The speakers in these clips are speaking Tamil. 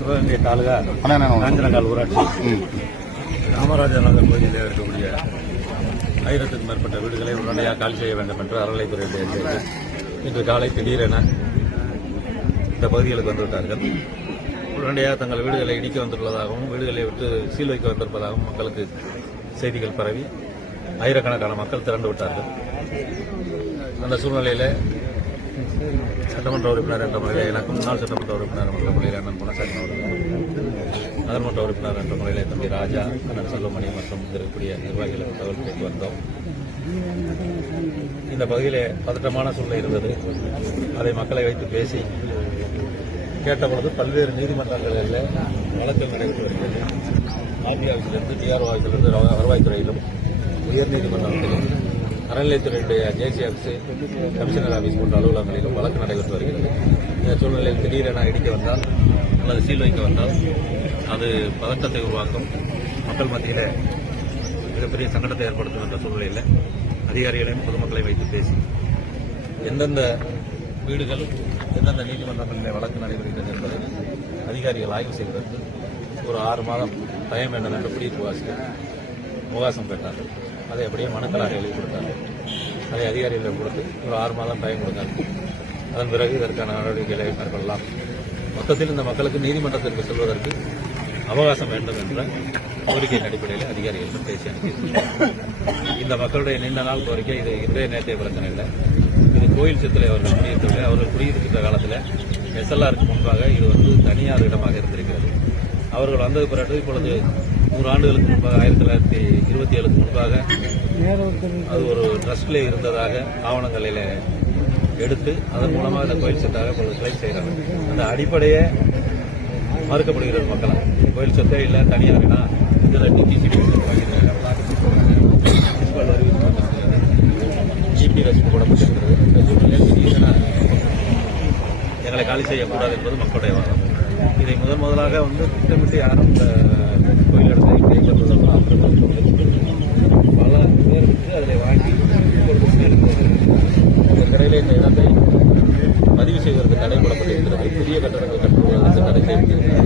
சிவகங்கை தாலுகா காஞ்சனங்கால் ஊராட்சி காமராஜர் நகர் பகுதியில் இருக்கக்கூடிய 1000க்கும் மேற்பட்ட வீடுகளை உடனடியாக காலி செய்ய வேண்டும் என்று அறநிலைத்துறையுடைய செய்தி இன்று காலை திடீரென இந்த பகுதிகளுக்கு வந்துவிட்டார்கள். உடனடியாக தங்கள் வீடுகளை இடிக்க வந்துள்ளதாகவும் வீடுகளை விட்டு சீல் வைக்க வந்திருப்பதாகவும் மக்களுக்கு செய்திகள் பரவி ஆயிரக்கணக்கான மக்கள் திரண்டு விட்டார்கள். அந்த சூழ்நிலையில் சட்டமன்ற உறுப்பினர் என்ற முறையில் எனக்கு முன்னாள் சட்டமன்ற உறுப்பினர் என்ற முறையில் அண்ணன் குணசாமி அவர்கள், நகர்மன்ற உறுப்பினர் என்ற முறையில் தம்பி ராஜா, அண்ணன் செல்வமணி மற்றும் இருக்கக்கூடிய நிர்வாகிகளுக்கு தகவல் கேட்டு வந்தோம். இந்த பகுதியிலே பதட்டமான சூழ்நிலை இருந்தது. அதை மக்களை வைத்து பேசி கேட்டபொழுது பல்வேறு நீதிமன்றங்களில் வழக்குகள் நடைபெற்று வருகிறது. ஆர்பி ஆஃபீஸிலிருந்து டிஆர்ஓ ஆஃபீஸிலிருந்து வருவாய்த்துறையிலும் உயர்நீதிமன்றத்திலும் அறநிலையத்துறையுடைய ஜேசி ஆஃபீஸ், கமிஷனர் ஆஃபீஸ் போன்ற அலுவலகங்களிலும் வழக்கு நடைபெற்று வருகிறது. இந்த சூழ்நிலையில் திடீரென இடிக்க வந்தால் அல்லது சீல் வைக்க வந்தால் அது பதட்டத்தை உருவாக்கும், மக்கள் மத்தியில் மிகப்பெரிய சங்கடத்தை ஏற்படுத்தும் என்ற சூழ்நிலையில் அதிகாரிகளையும் பொதுமக்களை வைத்து பேசி எந்தெந்த வீடுகள் எந்தெந்த நீதிமன்றங்களில் வழக்கு நடைபெறுகிறது என்பதை அதிகாரிகள் ஆய்வு செய்வதற்கு ஒரு 6 மாதம் டைம் வேண்டும் என்று குடியிருப்பு வாசிகள் அவகாசம் பெற்றார்கள். அதை அப்படியே மனுக்களாக எழுதி கொடுத்தார்கள். அதை அதிகாரிகளிடம் கொடுத்து ஒரு 6 மாதம் டைம் கொடுத்தார்கள். அதன் பிறகு இதற்கான நடவடிக்கைகளை மேற்கொள்ளலாம். மொத்தத்தில் இந்த மக்களுக்கு நீதிமன்றத்திற்கு செல்வதற்கு அவகாசம் வேண்டும் என்ற கோரிக்கையின் அடிப்படையில் அதிகாரிகளிடம் பேசி அனுப்பியிருக்கிறார். இந்த மக்களுடைய நீண்ட நாள் கோரிக்கை இது இன்றைய நேற்றைய பிரச்சனை இல்லை. இது கோயில் சித்தலை அவர்கள் குடியிருக்கவில்லை. அவர்கள் குடியிருக்கின்ற காலத்தில் SLRக்கு முன்பாக இது தனியார் இடமாக இருந்திருக்கிறது. அவர்கள் வந்தது பிறகு இப்பொழுது 100 ஆண்டுகளுக்கு முன்பாக 1927க்கு முன்பாக அது ஒரு ட்ரஸ்டிலே இருந்ததாக ஆவணங்களில் எடுத்து அதன் மூலமாக இந்த கோயில் சொத்தாக இப்பொழுது கிளைம் செய்கிறாங்க. அந்த அடிப்படையே மறுக்கப்படுகிறது மக்களால். கோயில் சொத்தே இல்லை, தனியார் இடம், இதில் ஜிபி ரசீது போடப்பட்டிருக்கிறது. இந்த சூழ்நிலையில் எங்களை காலி செய்யக்கூடாது என்பது மக்களுடைய வாதம். இதை முதலாக திட்டமிட்டு யாரும் இந்த கோயில் இடத்தை கைப்பற்றுவதெல்லாம் பல பேருக்கு அதில் வாங்கி இதற்கிடையிலே இந்த இடத்தை பதிவு செய்வதற்கு தடைபடப்பட்டிருக்கிறது. புதிய கட்டடங்கள் கட்டுவதற்கு தடை செய்திருக்கிறது.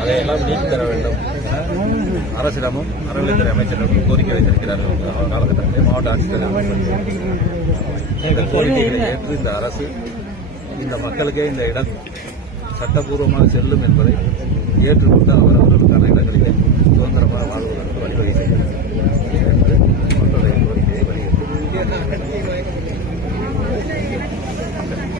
அதையெல்லாம் நீக்கி தர வேண்டும் என அரசிடமும் அறநிலையத்துறை அமைச்சரிடமும் கோரிக்கை வைத்திருக்கிறார்கள். காலகட்டத்தில் மாவட்ட ஆட்சித்தலைவர் இந்த கோரிக்கைகளை ஏற்று இந்த அரசு இந்த மக்களுக்கே இந்த இடம் சட்டப்பூர்வமாக செல்லும் என்பதை ஏற்றுக்கொண்டு அவர்களுக்கான இடங்களிலே சுதந்திரமாக வாழ்வதற்கு வழிவகை செய்கிறது என்பது மக்களுடைய கோரிக்கையை வலியுறுத்தும்.